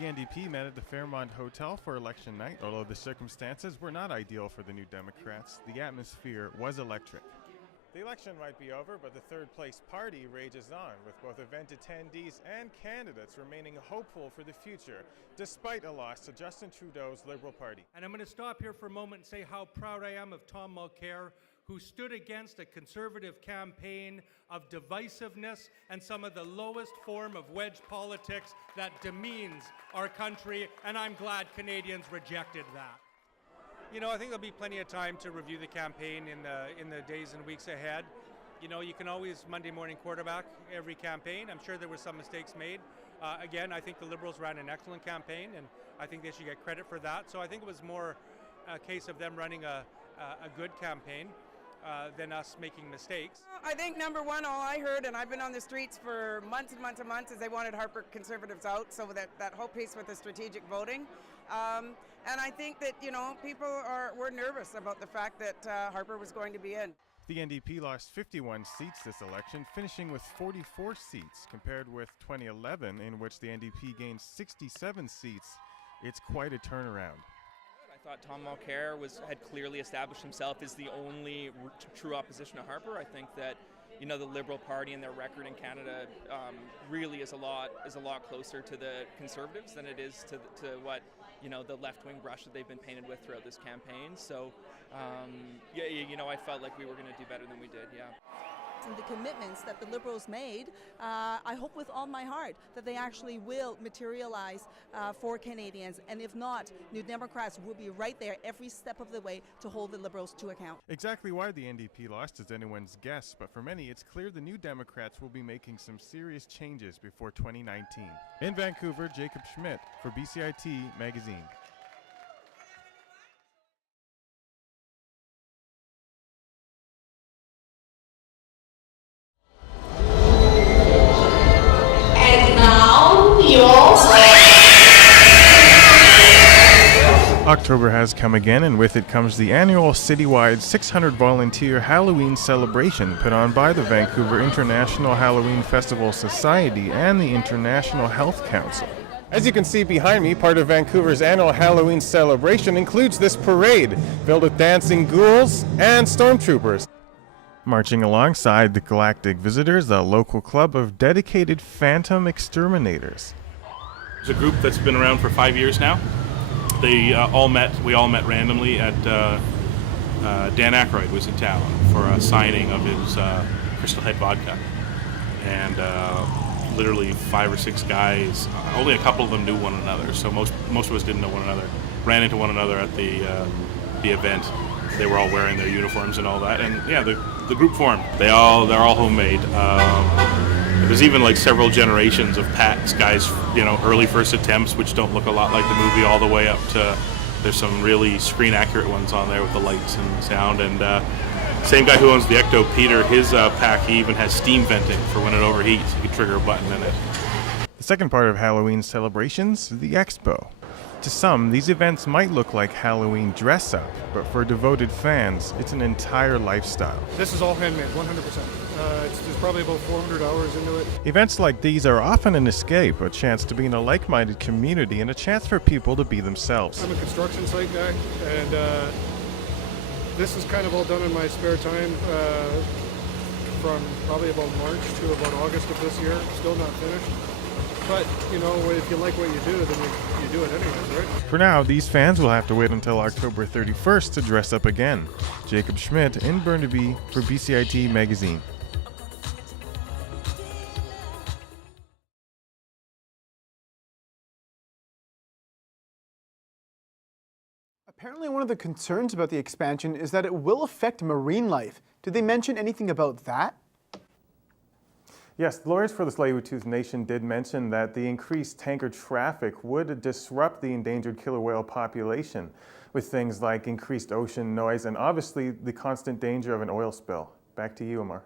The NDP met at the Fairmont Hotel for election night. Although the circumstances were not ideal for the New Democrats, the atmosphere was electric. The election might be over, but the third-place party rages on, with both event attendees and candidates remaining hopeful for the future, despite a loss to Justin Trudeau's Liberal Party. And I'm going to stop here for a moment and say how proud I am of Tom Mulcair, who stood against a Conservative campaign of divisiveness and some of the lowest form of wedge politics that demeans our country, and I'm glad Canadians rejected that. You know, I think there'll be plenty of time to review the campaign in the days and weeks ahead. You know, you can always Monday morning quarterback every campaign. I'm sure there were some mistakes made. Again, I think the Liberals ran an excellent campaign, and I think they should get credit for that. So I think it was more a case of them running a good campaign than us making mistakes. I think number one, all I heard, and I've been on the streets for months and months and months, is they wanted Harper Conservatives out, so that whole piece with the strategic voting. And I think that, you know, people were nervous about the fact that Harper was going to be in. The NDP lost 51 seats this election, finishing with 44 seats, compared with 2011, in which the NDP gained 67 seats. It's quite a turnaround. I thought Tom Mulcair had clearly established himself as the only true opposition to Harper. I think that, you know, the Liberal Party and their record in Canada really is a lot closer to the Conservatives than it is to what, you know, the left-wing brush that they've been painted with throughout this campaign. So, yeah, you know, I felt like we were going to do better than we did, yeah. And the commitments that the Liberals made, I hope with all my heart that they actually will materialize for Canadians. And if not, New Democrats will be right there every step of the way to hold the Liberals to account. Exactly why the NDP lost is anyone's guess, but for many it's clear the New Democrats will be making some serious changes before 2019. In Vancouver, Jakob Schmidt for BCIT Magazine. October has come again, and with it comes the annual citywide 600 volunteer Halloween celebration put on by the Vancouver International Halloween Festival Society and the International Health Council. As you can see behind me, part of Vancouver's annual Halloween celebration includes this parade filled with dancing ghouls and stormtroopers. Marching alongside the Galactic Visitors, a local club of dedicated phantom exterminators. It's a group that's been around for 5 years now. We all met randomly at Dan Aykroyd was in town for a signing of his Crystal Head vodka. And literally 5 or 6 guys, only a couple of them knew one another, so most of us didn't know one another, ran into one another at the event. They were all wearing their uniforms and all that, and yeah, the group formed. They're all homemade. There's even like several generations of Pat's guys, you know, early first attempts, which don't look a lot like the movie, all the way up to, there's some really screen accurate ones on there with the lights and sound. And same guy who owns the Ecto, Peter, his pack, he even has steam venting for when it overheats. You can trigger a button in it. The second part of Halloween celebrations, the Expo. To some, these events might look like Halloween dress-up, but for devoted fans, it's an entire lifestyle. This is all handmade, 100%. There's probably about 400 hours into it. Events like these are often an escape, a chance to be in a like-minded community, and a chance for people to be themselves. I'm a construction site guy, and this is kind of all done in my spare time from probably about March to about August of this year. Still not finished. But, you know, if you like what you do, then you do it anyways, right? For now, these fans will have to wait until October 31st to dress up again. Jakob Schmidt in Burnaby for BCIT Magazine. Apparently one of the concerns about the expansion is that it will affect marine life. Did they mention anything about that? Yes, the lawyers for the Tsleil-Waututh Nation did mention that the increased tanker traffic would disrupt the endangered killer whale population with things like increased ocean noise and obviously the constant danger of an oil spill. Back to you, Amar.